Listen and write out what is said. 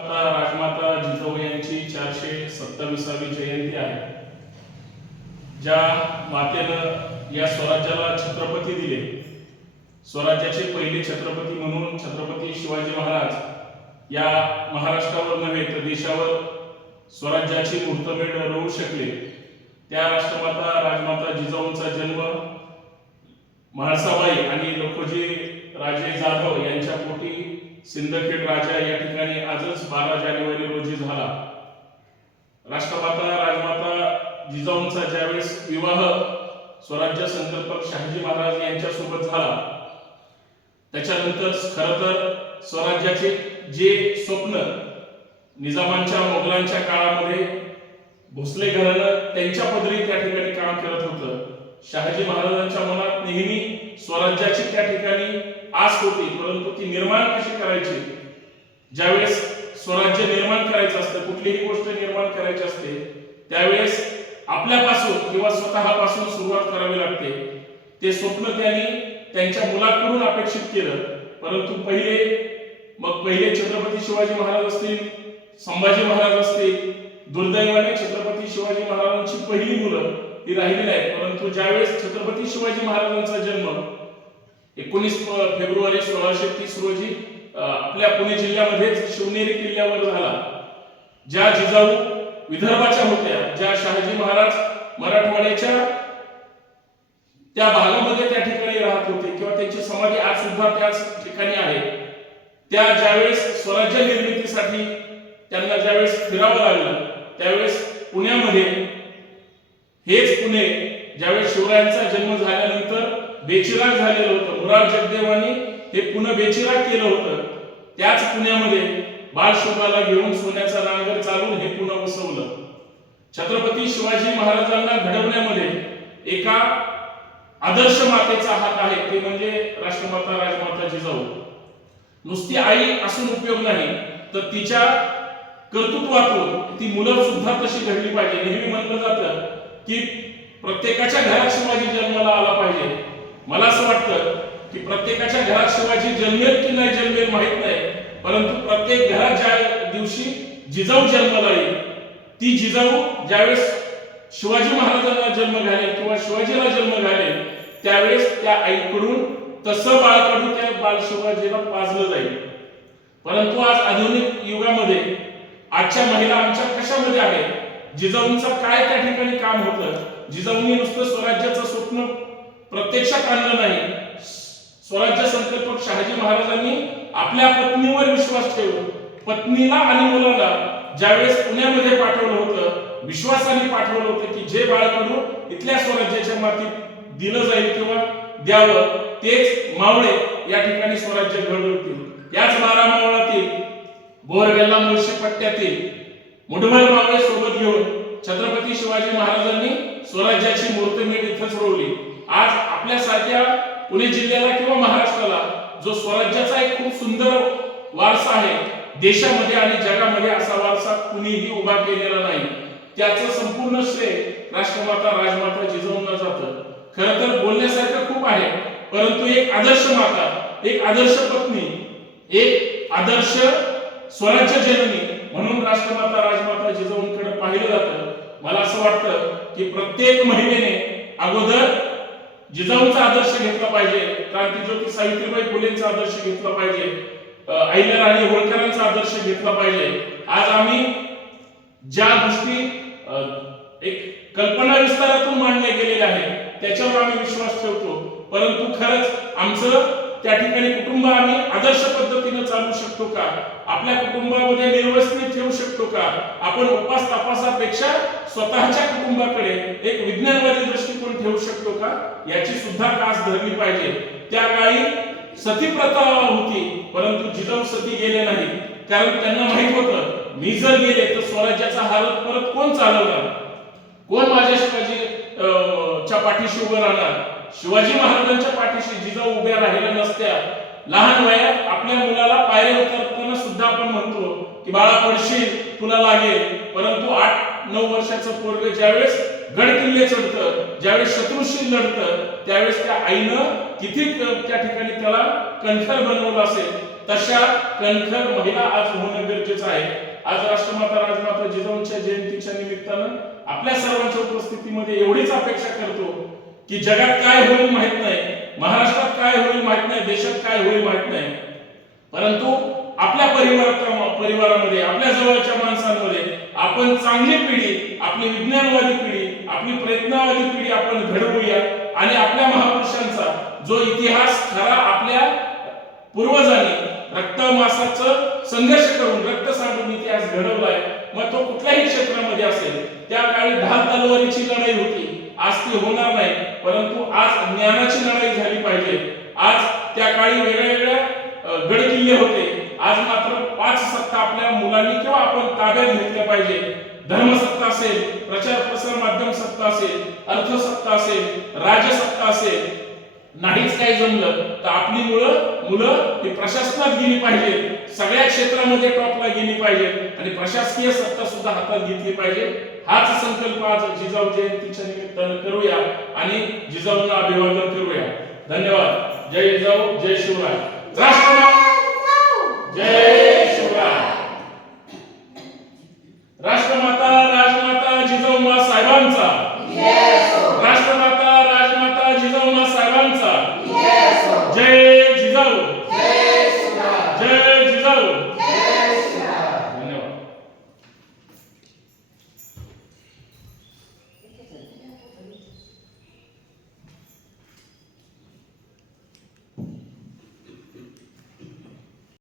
आता राजमाता जिजाऊ यांची चारशे सत्तावीसावी जयंती आहे. ज्या मातेनं या स्वराज्याला छत्रपती दिले स्वराज्याचे पहिले छत्रपती म्हणून छत्रपती शिवाजी महाराज या महाराष्ट्रावर नव्हे तर देशावर स्वराज्याची मुहूर्तमेढ रोवू शकले. त्या राष्ट्रमाता राजमाता जिजाऊंचा जन्म म्हाळसाबाई आणि लखोजी सिंदखेड राजा या ठिकाणी आजच बारा जानेवारी रोजी झाला. राष्ट्रमाता राजमाता जिजाऊंचा ज्यावेळेस विवाह स्वराज्य संकल्पक शहाजी महाराज यांच्या सोबत झाला त्याच्यानंतर खर तर स्वराज्याचे जे स्वप्न निजामांच्या मोगलांच्या काळामध्ये भोसले घरानं त्यांच्या पदरी त्या ठिकाणी काम करत होतं. शहाजी महाराजांच्या मनात नेहमी स्वराज्याची त्या ठिकाणी आस होती परंतु ती निर्माण कशी करायची? ज्यावेळेस स्वराज्य निर्माण करायचं असतं कुठलीही गोष्ट निर्माण करायची असते त्यावेळेस आपल्यापासून किंवा स्वतःपासून सुरुवात करावी लागते. ते स्वप्न त्यांनी त्यांच्या मुलाकडून अपेक्षित केलं परंतु पहिले मग पहिले छत्रपती शिवाजी महाराज असतील संभाजी महाराज असतील दुर्दैवाने छत्रपती शिवाजी महाराजांची पहिली मुलं ही राहिली नाहीत परंतु ज्यावेळेस छत्रपती शिवाजी महाराजांचा जन्म एकोणीस फेब्रुवारी सोळाशे तीस रोजी आपल्या पुणे जिल्ह्यामध्येच शिवनेरी किल्ल्यावर झाला. ज्या जिजाऊ विदर्भाच्या होत्या ज्या शहाजी महाराज मराठवाड्याच्या त्या भागामध्ये त्या ठिकाणी राहत होते किंवा त्यांची समाधी आज सुद्धा त्याच ठिकाणी आहे त्या ज्यावेळेस स्वराज्य निर्मितीसाठी त्यांना ज्यावेळेस फिरावं लागलं त्यावेळेस पुण्यामध्ये हेच पुणे ज्यावेळेस शिवरायांचा जन्म झाल्यानंतर बेचिराग झालेलं होतं. मुरार जगदेवानी हे पुणे बेचिराग केलं होतं. त्याच पुण्यामध्ये बालशोभाला घेऊन सोन्याचा नांगर चालून हे पुणे वसवलं. छत्रपती शिवाजी महाराजांना घडवण्यामध्ये एका आदर्श मातेचा हात आहे. ते म्हणजे राष्ट्रमाता राजमाता जिजाऊ नुसती आई असून उपयोग नाही तर तिच्या कर्तृत्वातून ती मुलं सुद्धा तशी घडली पाहिजे. नेहमी म्हटलं जातं की प्रत्येकाच्या घरात शिवाजी जन्माला आला पाहिजे. मला असं वाटतं की प्रत्येकाच्या घरात शिवाजी जन्मेल की नाही जन्मेल माहीत नाही परंतु प्रत्येक घरात ज्या दिवशी जिजाऊ जन्माला येईल ती जिजाऊ ज्यावेळेस शिवाजी महाराजांना जन्म घालेल किंवा शिवाजीला जन्म घालेल त्यावेळेस त्या आईकडून तसं बाळकडून त्या बाल शिवाजीला पाजलं जाईल. परंतु आज आधुनिक युगामध्ये आजच्या महिला आमच्या कशामध्ये आहेत? जिजाऊंचं काय त्या ठिकाणी काम होतं? जिजाऊंनी नुसतं स्वराज्याचं स्वप्न प्रत्यक्षात आणलं नाही. स्वराज्य संकल्पक शहाजी महाराजांनी आपल्या पत्नीवर विश्वास ठेवून पत्नीला आणि मुलाला ज्यावेळेस पुण्यामध्ये पाठवलं होतं विश्वासाने पाठवलं होतं की जे बाळकडू इथल्या स्वराज्याच्या मातीत दिलं जाईल किंवा द्यावं तेच मावळे या ठिकाणी स्वराज्य घडवतील. याच बारा मावळातील बोरवेल्ला मुळशी पट्ट्यातील मुठभर मावळे सोबत घेऊन छत्रपती शिवाजी महाराजांनी स्वराज्याची मूर्तमेढ इथंच रोवली. आज आपल्यासारख्या पुणे जिल्ह्याला किंवा महाराष्ट्राला जो स्वराज्याचा एक खूप सुंदर वारसा आहे देशामध्ये आणि जगामध्ये असा वारसा कुणीही उभा केलेला नाही. त्याचं संपूर्ण श्रेय राष्ट्रमाता राजमाता जिजाऊंना जातं. खरं तर बोलण्यासारखं खूप आहे परंतु एक आदर्श माता एक आदर्श पत्नी एक आदर्श स्वराज्य जननी म्हणून राष्ट्रमाता राजमाता जिजाऊंकडे पाहिलं जातं. मला असं वाटतं की प्रत्येक महिलेने अगोदर जिजाऊंचा आदर्श घेतला पाहिजे क्रांतीज्योती सावित्रीबाई फुलेंचा आदर्श घेतला पाहिजे अ, राणी होळकरांचा आदर्श घेतला पाहिजे. आज आम्ही ज्या गोष्टी एक कल्पना विस्तारातून मांडल्या गेलेल्या आहेत त्याच्यावर आम्ही विश्वास ठेवतो. परंतु खरंच आमचं त्या ठिकाणी कुटुंब आम्ही आदर्श पद्धतीने चालू शकतो का? आपल्या कुटुंबामध्ये निर्वसनी ठेवू शकतो का? आपण उपास तपासापेक्षा स्वतःच्या कुटुंबाकडे एक विज्ञानवादी दृष्टिकोन ठेवू शकतो का? याची सुद्धा कास धरली पाहिजे. त्या काळी सती प्रथा होती परंतु जिजाऊ सती गेले नाही. कारण त्यांना माहीत होतं मी जर गेले तर स्वराज्याचा हालत परत कोण चालवणार? कोण माझ्या शिवाजी च्या पाठीशी उभं राहणार? शिवाजी महाराजांच्या पाठीशी जिजाऊ उभ्या राहिल्या नसत्या. लहान वयात आपल्या मुलाला पायऱ्या उतरताना सुद्धा आपण म्हणतो की बाळा पडशील तुला लागेल. परंतु आठ नऊ वर्षाचं पोरग ज्यावेळेस गड किल्ले चढतं ज्यावेळेस शत्रूशी लढतं त्यावेळेस त्या आईनं किती त्या ठिकाणी त्याला कणखर बनवलं असेल तशा कणखर महिला आज होणं गरजेचं आहे. आज राष्ट्रमाता राजमाता जिजाऊंच्या जयंतीच्या निमित्तानं आपल्या सर्वांच्या उपस्थितीमध्ये एवढीच अपेक्षा करतो की जगात काय होईल माहीत नाही महाराष्ट्रात काय होईल माहीत नाही देशात काय होईल माहीत नाही. परंतु आपल्या परिवार परिवारामध्ये आपल्या जवळच्या माणसांमध्ये आपण चांगली पिढी आपली विज्ञानवादी पिढी आपली प्रयत्नवादी पिढी आपण घडवूया. आणि आपल्या महापुरुषांचा जो इतिहास खरा आपल्या पूर्वजांनी रक्तमासाचं संघर्ष करून रक्त सांडून इतिहास घडवलाय मग तो कुठल्याही क्षेत्रामध्ये असेल त्या काळी ढाल तलवारीची लढाई होती. आज ती होणार नाही परंतु आज ज्ञानाची लढाई झाली पाहिजे. आज त्या काळी वेगळ्या वेगळ्या गड किल्ले होते. आज मात्र पाच सत्ता आपल्या मुलांनी किंवा आपण ताब्यात घेतल्या पाहिजे. धर्मसत्ता असेल प्रचार प्रसार माध्यम सत्ता असेल अर्थसत्ता असेल राजसत्ता असेल नाहीच काही जमलं तर आपली मुलं मुलं ही प्रशासनात गेली पाहिजेत सगळ्या क्षेत्रामध्ये टॉपला गेली पाहिजेत आणि प्रशासकीय सत्ता सुद्धा हातात घेतली पाहिजे. हाच संकल्प आज जिजाऊ जयंतीच्या निमित्तानं करूया आणि जिजाऊंना अभिवादन करूया. धन्यवाद. जय जिजाऊ जय शिवराय. राष्ट्रमाता जय